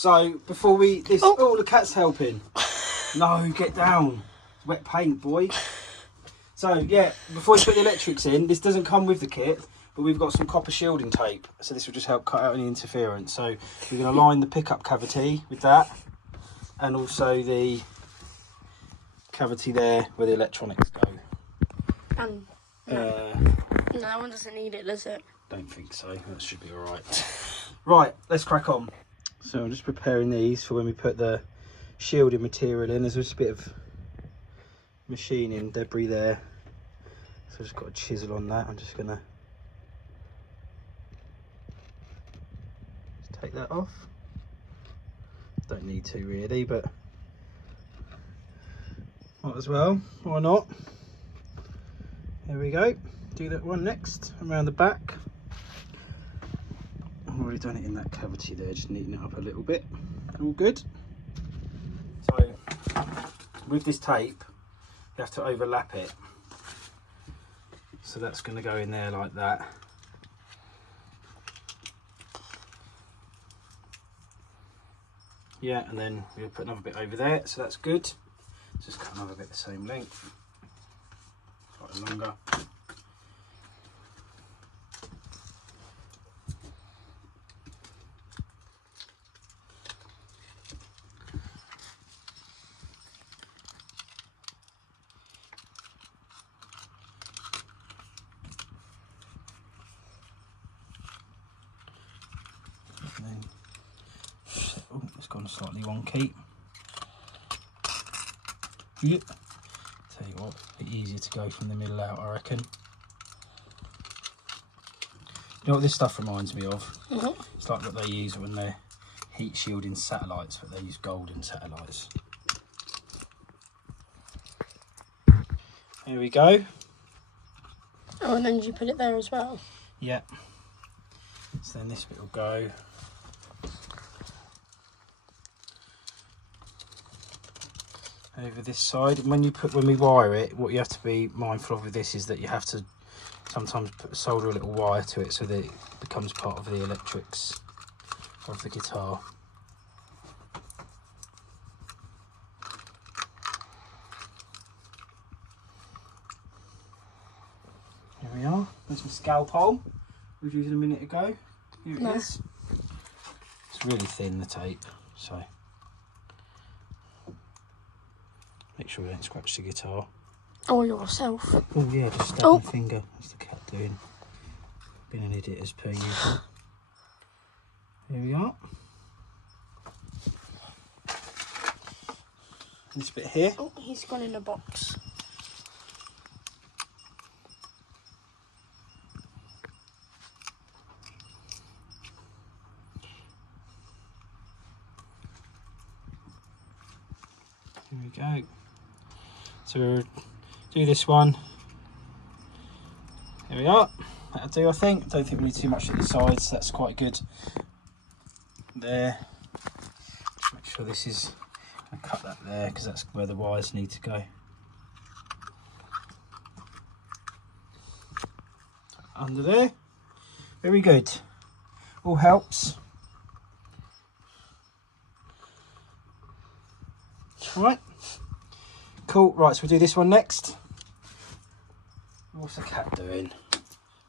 So before we, the cat's helping. No, get down. It's wet paint, boy. So yeah, before we put the electrics in, this doesn't come with the kit, but we've got some copper shielding tape. So this will just help cut out any interference. So we're going to line the pickup cavity with that, and also the cavity there where the electronics go. No, that one doesn't need it, does it? Don't think so. That should be all right. Right, let's crack on. So I'm just preparing these for when we put the shielding material in. There's just a bit of machining debris there, so I've just got a chisel on that. I'm just gonna take that off. Don't need to really, but might as well. Why not? There we go. Do that one next, around the back. I've already done it in that cavity there, just neaten it up a little bit. All good. So with this tape, you have to overlap it. So that's going to go in there like that. Yeah, and then we'll put another bit over there, so that's good. Just cut another bit the same length, slightly longer. And then, oh, it's gone slightly wonky. Yep. Tell you what, a bit easier to go from the middle out, I reckon. You know what this stuff reminds me of? Mm-hmm. It's like what they use when they're heat shielding satellites, but they use golden satellites. Here we go. Oh, and then did you put it there as well? Yeah. So then this bit will go. Over this side. And when we wire it, what you have to be mindful of with this is that you have to sometimes solder a little wire to it so that it becomes part of the electrics of the guitar. Here we are. There's some scalpel we was using a minute ago. Here it is. It's really thin, the tape, so make sure you don't scratch the guitar. Or yourself. Oh yeah, just stab my finger. What's the cat doing? Being an idiot as per usual. Here we are. This bit here. Oh, he's gone in a box. Here we go. So we'll do this one. Here we are. That'll do, I think. Don't think we need too much at the sides. That's quite good. There. Just make sure this is. I cut that there because that's where the wires need to go. Under there. Very good. All helps. Right. Cool. Right, so we'll do this one next. What's the cat doing?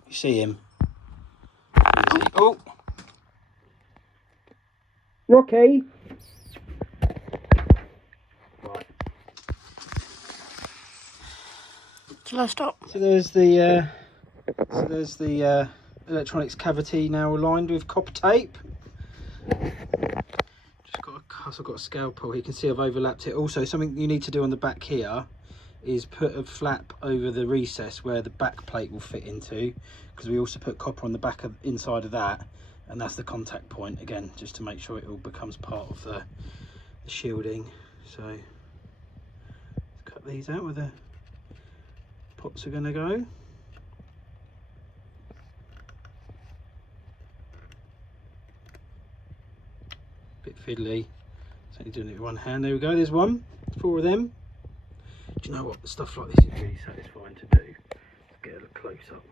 You see him? Oh, Rocky. Right. Shall I stop? So there's the electronics cavity now aligned with copper tape. I've got a scalpel here. You can see I've overlapped it. Also, something you need to do on the back here is put a flap over the recess where the back plate will fit into, because we also put copper on the back of inside of that, and that's the contact point again, just to make sure it all becomes part of the shielding. So let's cut these out where the pots are going to go. Bit fiddly. Only doing it with one hand. There we go, there's one. 4 of them. Do you know what? Stuff like this is really satisfying to do. Let's get a look close up.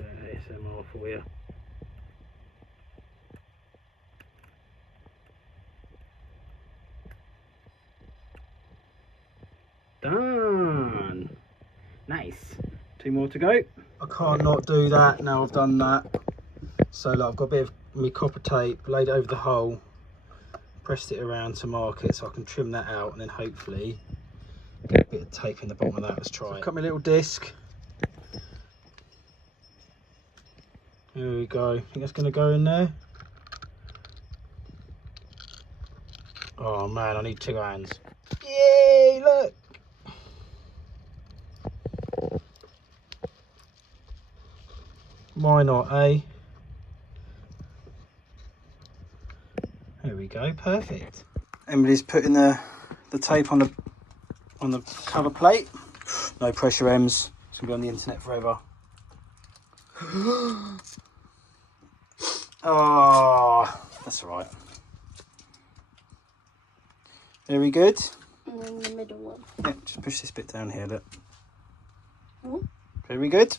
ASMR for you. 2 more to go. I can't not do that now I've done that. So like, I've got a bit of my copper tape, laid it over the hole, pressed it around to mark it so I can trim that out, and then hopefully get a bit of tape in the bottom of that. Let's try it. Cut my little disc. Here we go. I think that's going to go in there. Oh man, I need 2 hands. Yay, look! Why not, eh? There we go, perfect. Emily's putting the tape on the cover plate. No pressure, Ems. It's gonna be on the internet forever. Oh, that's all right. Very good. And then the middle one. Yeah, just push this bit down here, look. Hmm? Very good.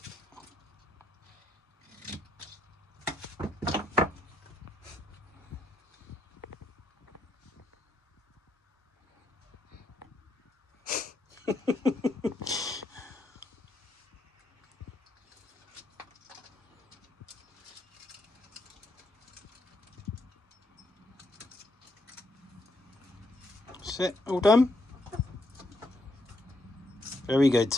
That's it, all done. Very good.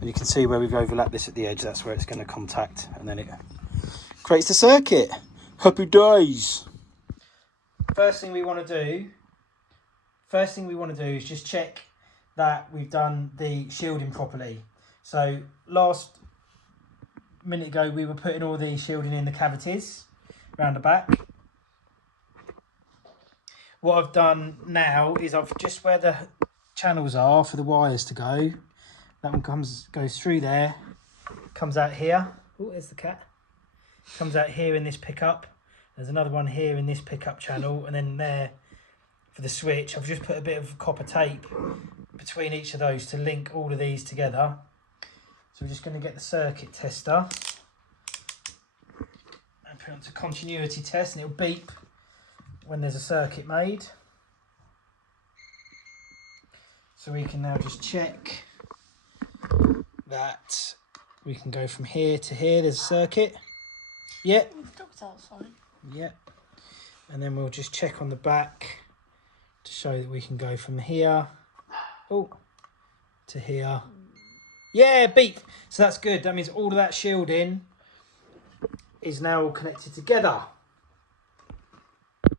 And you can see where we've overlapped this at the edge, that's where it's going to contact, and then it creates the circuit. Happy days. First thing we want to do is just check that we've done the shielding properly. So last minute ago we were putting all the shielding in the cavities around the back. What I've done now is I've just where the channels are for the wires to go, that one goes through there, comes out here. Oh, there's the cat. Comes out here in this pickup. There's another one here in this pickup channel, and then there for the switch. I've just put a bit of copper tape between each of those to link all of these together. So we're just going to get the circuit tester and put it onto continuity test, and it'll beep when there's a circuit made. So we can now just check that we can go from here to here. There's a circuit. Yeah. That's fine. Yeah. And then we'll just check on the back to show that we can go from here to here. Yeah, beep. So that's good. That means all of that shielding is now all connected together.